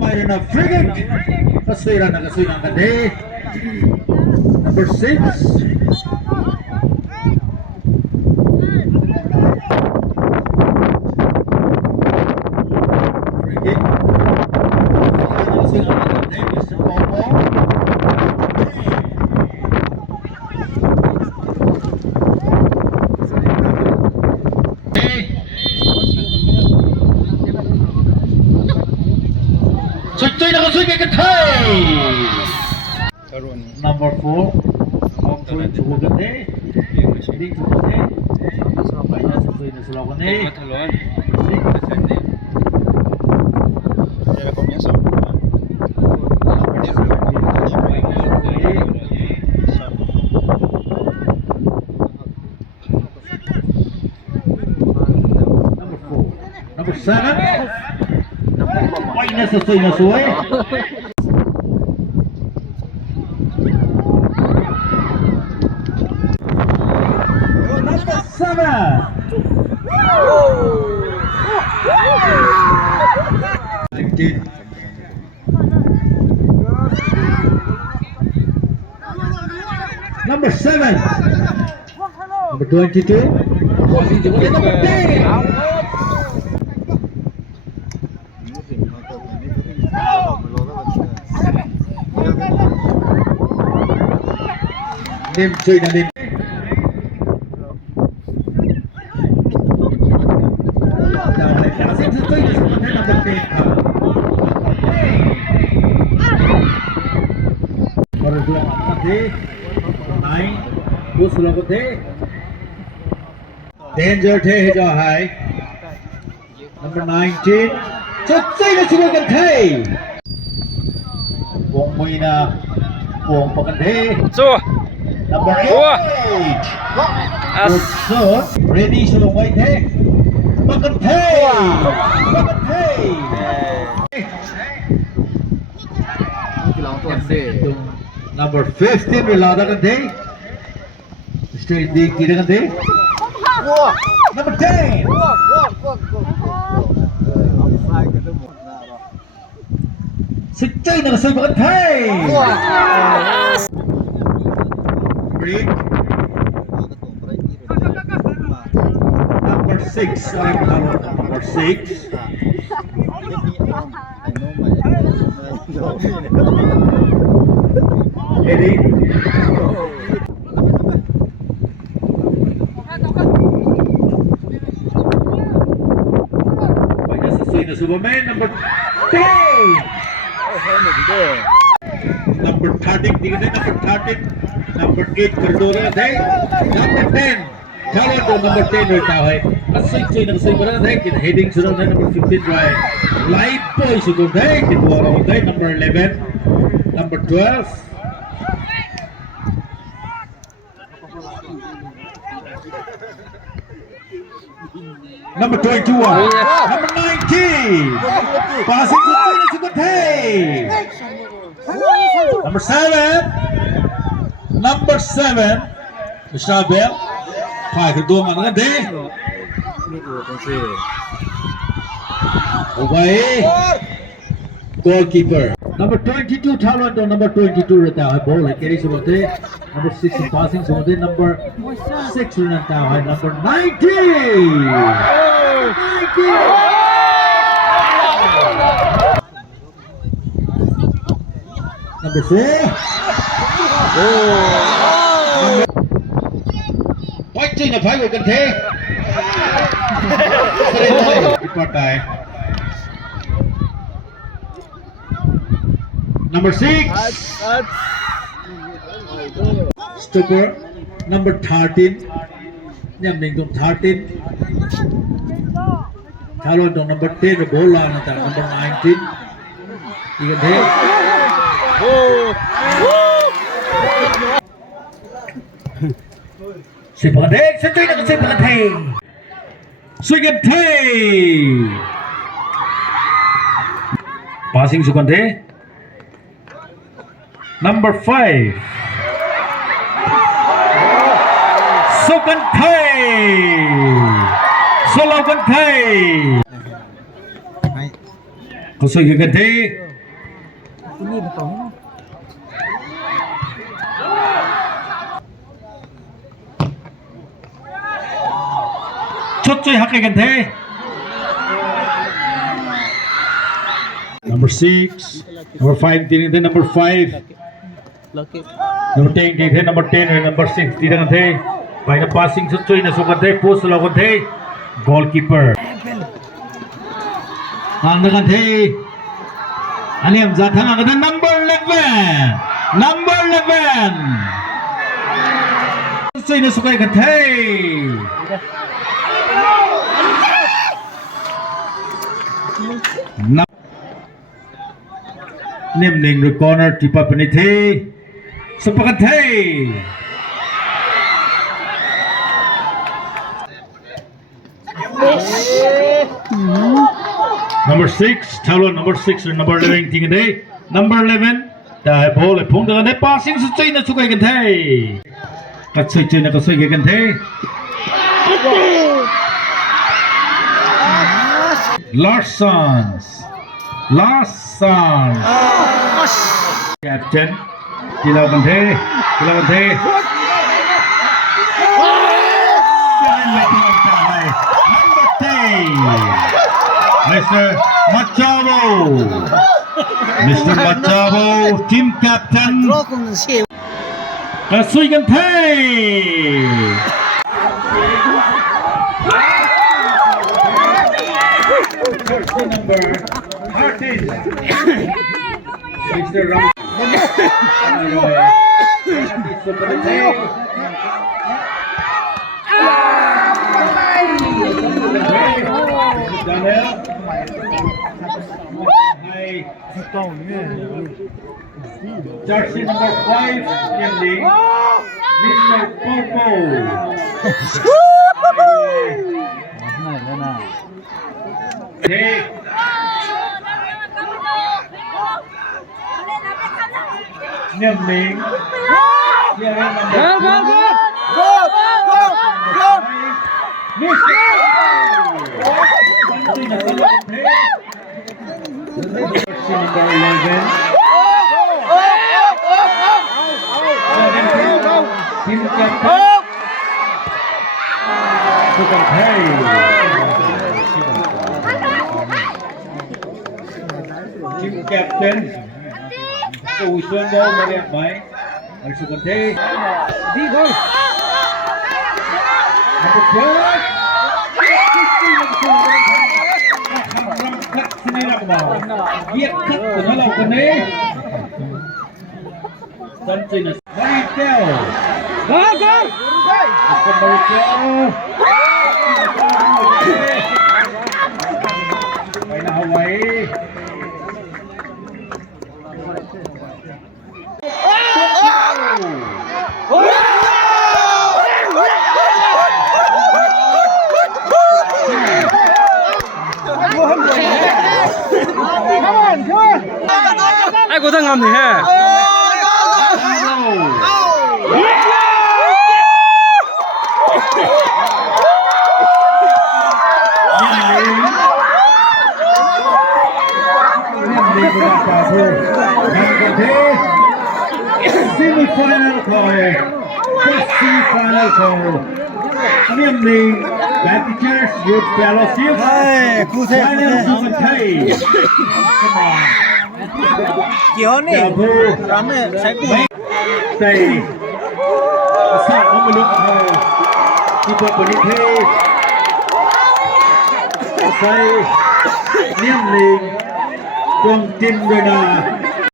Mayroon na frigate. Kasira na kasira ng ganda. Number 6. Frigate. Kasira na kasira ng ganda. Mr. Popo. Sugtoy na kasugay katay! Number 4. Sugtoy na kasugay. Hindi kasugay. Sabay na sugtoy na kasugay. Number 7. Why necessary na suway? Number 7. Number 7. Number 22. Number 10. Nim chơi là nim. Baru dua tadi, naik, bus lagu teh, danger teh jo hai. Number 19, chơi là sudah kan teh. Wong mui na, wong pakan teh. Number 8. Good. Ready sudah white teh. Pakan teh. Pakan teh. Number 15 Milada kan teh. Mr. Indi kira kan teh. Number 10. Sejai nak saya pakan teh. Number 6. Number 6. Eddie. Banyak sesuai na Superman. Number 10. Number 13. Number 13. Number 8 Cardona है, number 10 चलो तो number 10 रहता है अस्सी चीज़ नक्शे बना है कि heading सुना है number 15 ड्राइ light boy सुना है कि द्वारा होता है number 11 number 12 number 21 number 19 passing to China सुना है number 7 Number 7, Mr. Bell. Five kedua mana deh? Away. Goalkeeper. Number 22 talent on number 22 रहता है ball है carry सुबह number 6 in passing सुबह number 6 रहता है number 90. 90. Number 4. Quách trình là phái của cần thế. Number 6. Stopper. Number 13. Nhằm định dùng 13. Thảo luận đồng number 10 rồi bố là number 19. Thì cần thế. Sipagante, setoy na Sipagante. Sipagante. Passing Sipagante. Number 5. Sipagante. Sologante. เขาสวยกันทีชดช่วยหักกันที number 6 number 5 ตีกันnumber 5 number 10ตีกัน number 10 number 6 ตีกันทีไปนะ passing ชดช่วยนะสุกันที post เรากันที goalkeeper ทางกันทีอันนี้จะทางกัน number 11 number 11 ชดช่วยนะสุกันทีNimling the corner tip up in it Sapakate Number 6 Talo number 6 or number 11 thing day number 11 the ball a pung the passing sa chay na sukay kan thay kat say chay na kasay kan thay Larson Captain Kilaw kan the number 10 Mr. Machado team captain Kasui kan thay number 13 Mr. Ram Jersey number 5 ending Mr. Popo Nimling Team captain Ủi xuân đâu mà đẹp mấy ở sự cần thế đi thôi một bước cắt sini nak mau dia cut dengan lawan ni dan China Maritel Bagus Maritel Main Hawaii Ai có thằng ngầm thì ha. Semi-final call. Semi-final call. Nimling, Bad Teachers, Youth Fellowship. Final Super Thai. Come on. Kiểu này lắm này sai cùi. Say ông mình lúc thôi. Đi bộ của đi thế. Say Nimling, Quang Trinh rồi nè.